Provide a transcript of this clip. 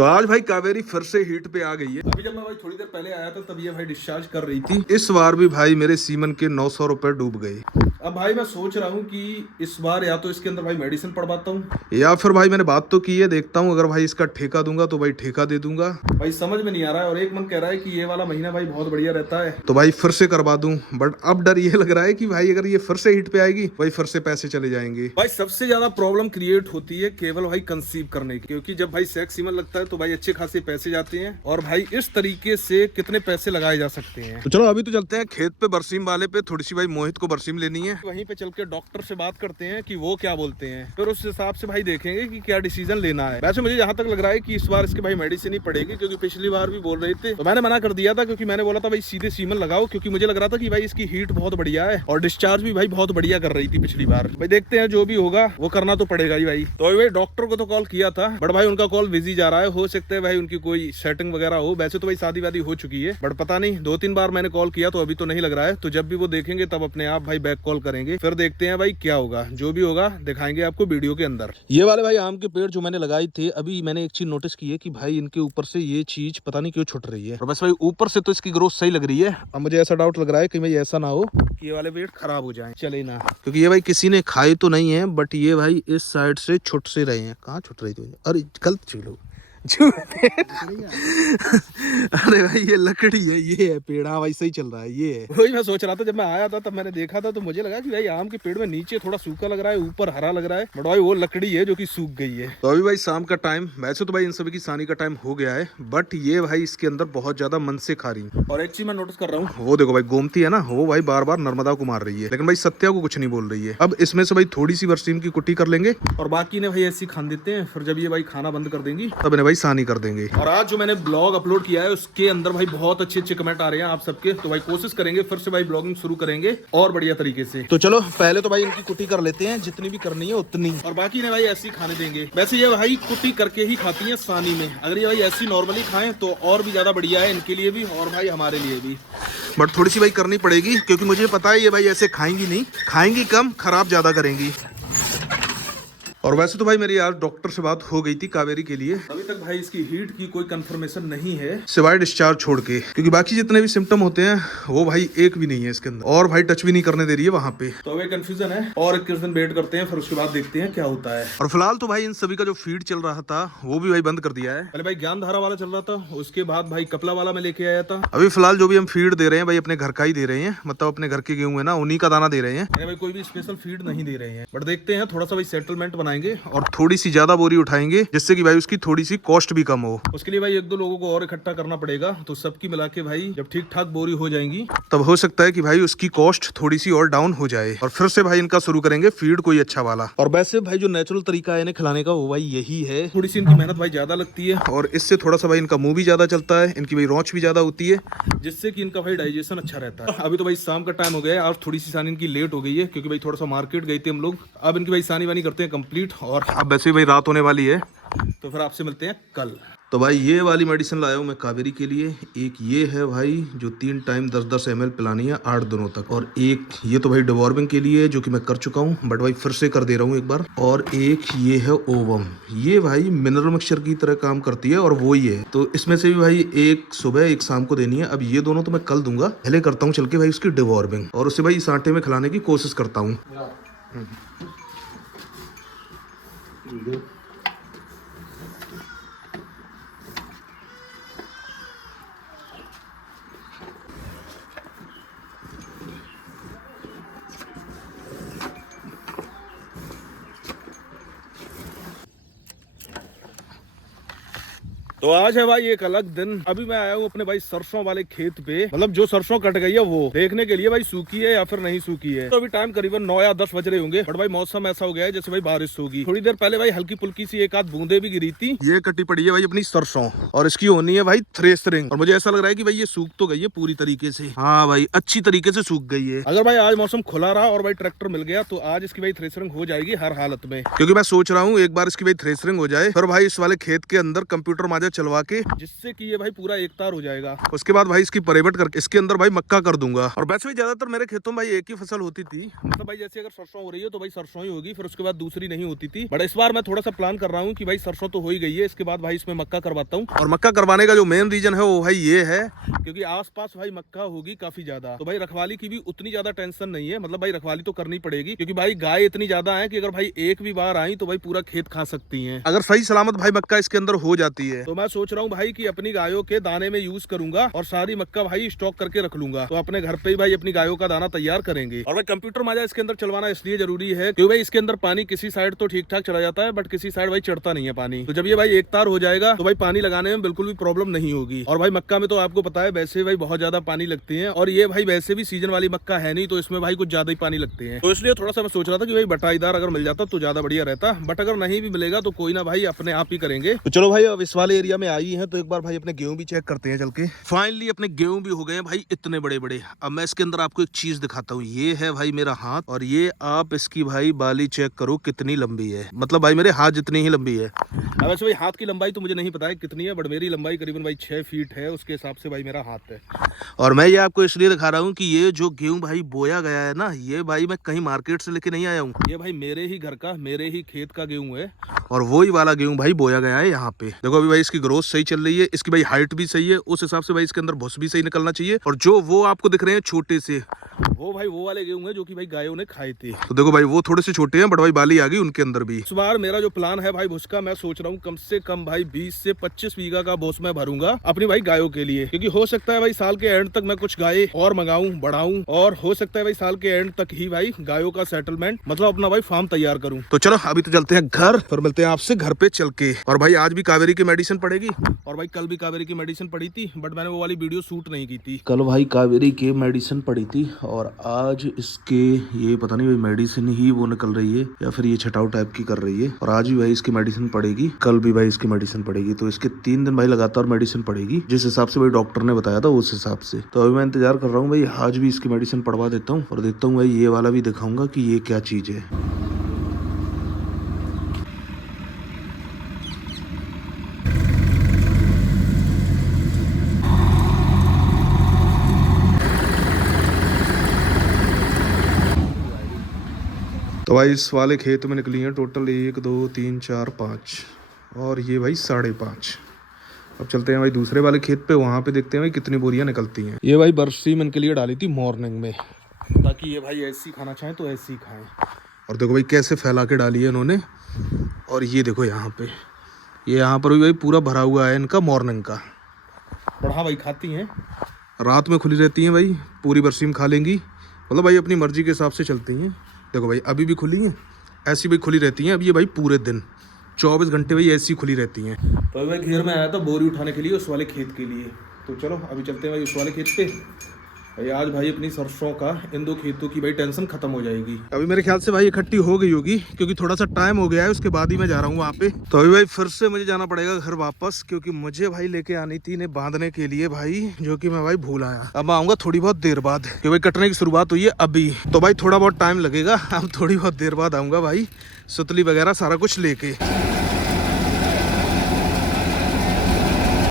तो आज भाई कावेरी फिर से हीट पे आ गई है। अभी जब मैं भाई थोड़ी देर पहले आया था तब ये भाई डिस्चार्ज कर रही थी। इस बार भी भाई मेरे सीमन के 900 रुपए डूब गए। अब भाई मैं सोच रहा हूँ कि इस बार या तो इसके अंदर भाई मेडिसिन पड़वाता हूँ या फिर भाई मैंने बात तो की है, देखता हूँ अगर भाई इसका ठेका दूंगा तो भाई ठेका दे दूंगा। भाई समझ में नहीं आ रहा है और एक मन कह रहा है कि ये वाला महीना भाई बहुत बढ़िया रहता है तो भाई फिर से करवा दूं, बट अब डर ये लग रहा है कि भाई अगर ये फिर से हीट पे आएगी भाई फिर से पैसे चले जाएंगे। भाई सबसे ज्यादा प्रॉब्लम क्रिएट होती है केवल भाई कंसीव करने की, क्योंकि जब भाई सेक्स सीमन लगता है तो भाई अच्छे खासे पैसे जाते हैं और भाई इस तरीके से कितने पैसे लगाए जा सकते हैं। तो चलो अभी तो चलते हैं खेत पे बरसीम वाले पे, थोड़ी सी भाई मोहित को बरसीम लेनी है, वहीं पे चल के डॉक्टर से बात करते हैं कि वो क्या बोलते हैं, फिर उस हिसाब से भाई देखेंगे कि क्या डिसीजन लेना है। वैसे मुझे जहां तक लग रहा है कि इस बार इसके भाई मेडिसिन ही पड़ेगी, क्योंकि पिछली बार भी बोल रहे थे तो मैंने मना कर दिया था, क्योंकि मैंने बोला था भाई सीधे सीमन लगाओ, क्योंकि मुझे लग रहा था कि भाई इसकी हीट बहुत बढ़िया है और डिस्चार्ज भी भाई बहुत बढ़िया कर रही थी पिछली बार। भाई देखते हैं जो भी होगा वो करना तो पड़ेगा ही भाई। तो भाई डॉक्टर को तो कॉल किया था बट भाई उनका कॉल बिजी जा रहा है, हो सकता है भाई उनकी कोई सेटिंग वगैरह हो। वैसे तो भाई शादी वादी हो चुकी है बट पता नहीं, 2-3 बार मैंने कॉल किया तो अभी तो नहीं लग रहा है। तो जब भी वो देखेंगे तब अपने आप भाई बैक कॉल करेंगे, फिर देखते हैं भाई क्या होगा। जो भी होगा दिखाएंगे आपको वीडियो के अंदर। ये वाले भाई आम के पेड़ जो मैंने लगाए थे, अभी मैंने एक चीज नोटिस की है कि भाई इनके ऊपर से ये चीज पता नहीं क्यों छुट रही है, और बस भाई ऊपर से तो इसकी ग्रोथ सही लग रही है। अब मुझे ऐसा डाउट लग रहा है कि भाई ऐसा ना हो कि ये वाले पेड़ खराब हो जाएं। चले ना, क्योंकि ये भाई किसी ने खाए तो नहीं है बट ये भाई इस साइड से छुट से रहे हैं। कहाँ छुट रही थी? अरे गलत चलो अरे भाई ये लकड़ी है, ये है पेड़। हाँ भाई सही चल रहा है, ये है। वही मैं सोच रहा था, जब मैं आया था तब मैंने देखा था तो मुझे लगा कि भाई आम के पेड़ में नीचे थोड़ा सूखा लग रहा है, ऊपर हरा लग रहा है, बट भाई वो लकड़ी है जो कि सूख गई है। तो अभी भाई शाम का टाइम, वैसे तो भाई इन सभी की सानी का टाइम हो गया है बट ये भाई इसके अंदर बहुत ज्यादा मन से खा रही। और एक चीज मैं नोटिस कर रहा हूँ, वो देखो भाई गोमती है ना, वो भाई बार बार नर्मदा को मार रही है, लेकिन भाई सत्या को कुछ नहीं बोल रही है। अब इसमें से भाई थोड़ी सी बरसीम की कुट्टी कर लेंगे और बाकी ने भाई ऐसी खान देते हैं, फिर जब ये भाई खाना बंद कर देंगी तब इन्हें भाई सानी कर देंगे। और आज जो मैंने ब्लॉग अपलोड किया है उसके अंदर भाई बहुत अच्छे अच्छे कमेंट आ रहे हैं आप सबके, तो भाई कोशिश करेंगे फिर से भाई ब्लॉगिंग शुरू करेंगे और बढ़िया तरीके से। तो चलो पहले तो भाई इनकी कुट्टी कर लेते हैं, जितनी भी करनी है उतनी, और बाकी ने भाई ऐसी खाने देंगे। वैसे ये भाई कुट्टी करके ही खाती है सानी में, अगर ये भाई ऐसी नॉर्मली खाएं तो और भी ज्यादा बढ़िया है इनके लिए भी और भाई हमारे लिए भी, बट थोड़ी सी भाई करनी पड़ेगी क्योंकि मुझे पता है ये भाई ऐसे खाएंगी नहीं, खाएंगी कम, खराब ज्यादा करेंगी। और वैसे तो भाई मेरी आज डॉक्टर से बात हो गई थी कावेरी के लिए, अभी तक भाई इसकी हीट की कोई कंफर्मेशन नहीं है सिवाय डिस्चार्ज छोड़ के, क्योंकि बाकी जितने भी सिम्टम होते हैं वो भाई एक भी नहीं है इसके अंदर, और भाई टच भी नहीं करने दे रही है वहां पे। तो अभी कंफ्यूजन है और 21 दिन वेट करते हैं, फिर उसके बाद देखते हैं क्या होता है। और फिलहाल तो भाई इन सभी का जो फीड चल रहा था वो भी भाई बंद कर दिया है। पहले भाई ज्ञान धारा वाला चल रहा था, उसके बाद भाई कपला वाला मैं लेके आया था। अभी फिलहाल जो भी हम फीड दे रहे हैं भाई अपने घर का ही दे रहे हैं, मतलब अपने घर के गेहूं है ना उन्हीं का दाना दे रहे हैं, भाई कोई भी स्पेशल फीड नहीं दे रहे हैं। बट देखते हैं, थोड़ा सा भाई सेटलमेंट बनाएंगे और थोड़ी सी ज्यादा बोरी उठाएंगे जिससे कि भाई उसकी थोड़ी सी कॉस्ट भी कम हो। उसके लिए भाई 1-2 लोगों को और इकट्ठा करना पड़ेगा, तो सबकी मिला के भाई जब ठीक ठाक बोरी हो जाएंगी तब हो सकता है कि भाई उसकी कॉस्ट थोड़ी सी और डाउन हो जाए और फिर से भाई इनका शुरू करेंगे फीड कोई अच्छा वाला। और वैसे भाई जो नेचुरल तरीका है इन्हें खिलाने का वो भाई यही है, थोड़ी सी इनकी मेहनत भाई ज्यादा लगती है और इससे थोड़ा सा भाई इनका मुंह भी ज्यादा चलता है, इनकी भाई रौच भी ज्यादा होती है, जिससे कि इनका भाई डाइजेशन अच्छा रहता है। अभी तो भाई शाम का टाइम हो गया है और थोड़ी सी सानी इनकी लेट हो गई है, क्योंकि भाई थोड़ा सा मार्केट गए थे हम लोग। अब इनकी भाई सानी वानी करते हैं कंप्लीट, और अब वैसे भाई रात होने वाली है तो फिर आपसे मिलते हैं कल। तो भाई ये वाली मेडिसिन लाया हूँ मैं कावेरी के लिए, एक ये है भाई जो 3 टाइम 10-10 ml पिलानी है 8 दिनों तक, और एक ये तो भाई डिवॉर्मिंग के लिए जो कि मैं कर चुका हूँ बट भाई फिर से कर दे रहा हूँ एक बार, और एक ये है ओवम, ये भाई मिनरल मिक्सचर की तरह काम करती है और वो ही है, तो इसमें से भी भाई एक सुबह एक शाम को देनी है। अब ये दोनों तो मैं कल दूंगा, पहले करता हूँ चल के भाई उसकी डिवॉर्मिंग और उसे भाई इस आटे में खिलाने की कोशिश करता हूँ। तो आज है भाई एक अलग दिन। अभी मैं आया हूँ अपने भाई सरसों वाले खेत पे, मतलब जो सरसों कट गई है वो देखने के लिए भाई सूखी है या फिर नहीं सूखी है। तो अभी टाइम करीबन 9 या 10 बज रहे होंगे, बट भाई मौसम ऐसा हो गया है जैसे भाई बारिश होगी। थोड़ी देर पहले भाई हल्की फुल्की सी एक आध बूंदे भी गिरी थी। ये कटी पड़ी है भाई अपनी सरसों और इसकी होनी है भाई थ्रेसरिंग, और मुझे ऐसा लग रहा है कि भाई ये सूख तो गई है पूरी तरीके से। हाँ भाई अच्छी तरीके से सूख गई है। अगर भाई आज मौसम खुला रहा और भाई ट्रैक्टर मिल गया तो आज इसकी भाई थ्रेसरिंग हो जाएगी हर हालत में, क्योंकि मैं सोच रहा हूँ एक बार इसकी भाई थ्रेसरिंग हो जाए फिर भाई इस वाले खेत के अंदर कंप्यूटर माजा चलवा के, जिससे कि ये भाई पूरा एक तार हो जाएगा। उसके बाद भाई इसकी परेबट करके इसके अंदर भाई मक्का कर दूंगा। और वैसे भी ज्यादातर मेरे खेतों में भाई एक ही फसल होती थी, मतलब भाई जैसे अगर सरसों हो रही है तो भाई सरसों ही होगी, फिर उसके बाद दूसरी नहीं होती थी। बट इस बार मैं थोड़ा सा प्लान कर रहा हूँ कि भाई सरसों तो हो ही गई है, इसके बाद भाई इसमें मक्का करवाता हूँ। और मक्का करवाने का जो मेन रीजन है वो भाई ये है क्योंकि आसपास भाई मक्का होगी काफी ज्यादा, तो भाई रखवाली की भी उतनी ज्यादा टेंशन नहीं है। मतलब भाई रखवाली तो करनी पड़ेगी क्योंकि भाई गाय इतनी ज्यादा है कि अगर भाई एक भी बार आई तो भाई पूरा खेत खा सकती है। अगर सही सलामत भाई मक्का इसके अंदर हो जाती है तो मैं सोच रहा हूँ भाई कि अपनी गायों के दाने में यूज करूंगा और सारी मक्का भाई स्टॉक करके रख लूंगा, तो अपने घर पे ही भाई अपनी गायों का दाना तैयार करेंगे। और भाई कंप्यूटर माजा इसके अंदर चलवाना इसलिए जरूरी है क्योंकि भाई इसके अंदर पानी किसी साइड तो ठीक ठाक चला जाता है बट किसी साइड भाई चढ़ता नहीं है पानी। तो जब ये भाई एक तार हो जाएगा तो भाई पानी लगाने में बिल्कुल भी प्रॉब्लम नहीं होगी। और भाई मक्का में तो आपको पता है वैसे भाई बहुत ज्यादा पानी लगती है और ये भाई वैसे भी सीजन वाली मक्का है नहीं, तो इसमें भाई कुछ ज्यादा ही पानी लगते हैं। तो इसलिए थोड़ा सा मैं सोच रहा था कि भाई बटाईदार अगर मिल जाता तो ज्यादा बढ़िया रहता, बट अगर नहीं भी मिलेगा तो कोई ना भाई अपने आप ही करेंगे। तो चलो भाई अब इस वाले एरिया में आई है तो एक बार भाई अपने गेहूं भी चेक करते हैं चल के। फाइनली अपने गेहूं भी हो गए भाई इतने बड़े बड़े। अब मैं इसके अंदर आपको एक चीज दिखाता हूँ, ये है भाई मेरा हाथ और ये आप इसकी भाई बाली चेक करो कितनी लंबी है, मतलब भाई मेरे हाथ जितनी ही लंबी है। अब वैसे भाई हाथ की लंबाई तो मुझे नहीं पता है कितनी है, बट मेरी लंबाई करीबन भाई 6 फीट है, उसके हिसाब से भाई मेरा हाथ है। और मैं ये आपको इसलिए दिखा रहा हूँ कि ये जो गेहूं भाई बोया गया है ना, ये भाई मैं कहीं मार्केट से लेके नहीं आया हूँ, ये भाई मेरे ही घर का मेरे ही खेत का गेहूं है और वही वाला गेहूं भाई बोया गया है यहाँ पे। देखो अभी भाई इसकी ग्रोथ सही चल रही है, इसकी भाई हाइट भी सही है, उस हिसाब से भाई इसके अंदर भूस भी सही निकलना चाहिए। और जो वो आपको दिख रहे हैं छोटे से वो भाई वो वाले गेहूं है जो कि भाई गायों ने खाए थे, तो देखो भाई वो थोड़े से छोटे हैं बट भाई बाली आ गई उनके अंदर भी। इस बार मेरा जो प्लान है भाई भूस का, मैं सोच रहा हूँ कम से कम भाई 20 से 25 बीघा का भूस मैं भरूंगा अपनी भाई गायों के लिए, क्योंकि हो सकता है भाई साल के एंड तक मैं कुछ गाय और मंगाऊं बढ़ाऊं और हो सकता है भाई साल के एंड तक ही भाई गायों का सेटलमेंट मतलब अपना भाई फार्म तैयार करूं। तो चलो अभी तो चलते हैं घर, फिर मिलते हैं आपसे घर पे चल के। और भाई आज भी कावेरी की मेडिसिन पड़ेगी और भाई कल भी कावेरी की मेडिसिन पड़ी थी बट मैंने वो वाली वीडियो शूट नहीं की थी। कल भाई कावेरी की मेडिसिन पड़ी थी और आज इसके ये पता नहीं भाई मेडिसिन ही वो निकल रही है या फिर ये छटाव टाइप की कर रही है। और आज भी भाई इसकी मेडिसिन पड़ेगी, कल भी भाई इसकी मेडिसिन पड़ेगी, तो इसके 3 दिन भाई लगातार मेडिसिन पड़ेगी जिस हिसाब से भाई डॉक्टर ने बताया था उस हिसाब से। तो अभी मैं इंतजार कर रहा हूँ भाई आज भी इसकी मेडिसिन पड़वा देता हूँ और देखता हूँ भाई ये वाला भी दिखाऊंगा कि ये क्या चीज है। तो भाई इस वाले खेत में निकली हैं टोटल 1 2 3 4 5 और ये भाई 5.5। अब चलते हैं भाई दूसरे वाले खेत पे, वहाँ पे देखते हैं भाई कितनी बोरियां निकलती हैं। ये भाई बरसी में इनके लिए डाली थी मॉर्निंग में ताकि ये भाई ऐसी खाना चाहें तो ऐसी खाएं। और देखो भाई कैसे फैला के डाली है इन्होंने। और ये देखो यहाँ पे, ये यहाँ पर भी भाई पूरा भरा हुआ है इनका मॉर्निंग का। और हाँ भाई खाती हैं, रात में खुली रहती हैं भाई, पूरी बरसी में खा लेंगी, मतलब भाई अपनी मर्जी के हिसाब से चलती हैं। देखो भाई अभी भी खुली हैं, ऐसी भाई खुली रहती हैं। अब ये भाई पूरे दिन 24 घंटे भाई ऐसी खुली रहती हैं। तो अभी मैं घेर में आया था बोरी उठाने के लिए उस वाले खेत के लिए, तो चलो अभी चलते हैं भाई उस वाले खेत पे। भाई आज भाई अपनी सरसों का इन 2 खेतों की भाई टेंशन खत्म हो जाएगी। अभी मेरे ख्याल से भाई इकट्ठी हो गई होगी क्योंकि थोड़ा सा टाइम हो गया है, उसके बाद ही मैं जा रहा हूँ वहाँ पे। तो अभी भाई फिर से मुझे जाना पड़ेगा घर वापस क्योंकि मुझे भाई लेके आनी थी इन्हें बांधने के लिए भाई, जो कि मैं भाई भूल आया। अब मैं आऊंगा थोड़ी बहुत देर बाद क्योंकि भाई कटने की शुरुआत हुई है अभी, तो भाई थोड़ा बहुत टाइम लगेगा। अब थोड़ी बहुत देर बाद आऊंगा भाई सुतली वगैरह सारा कुछ लेके।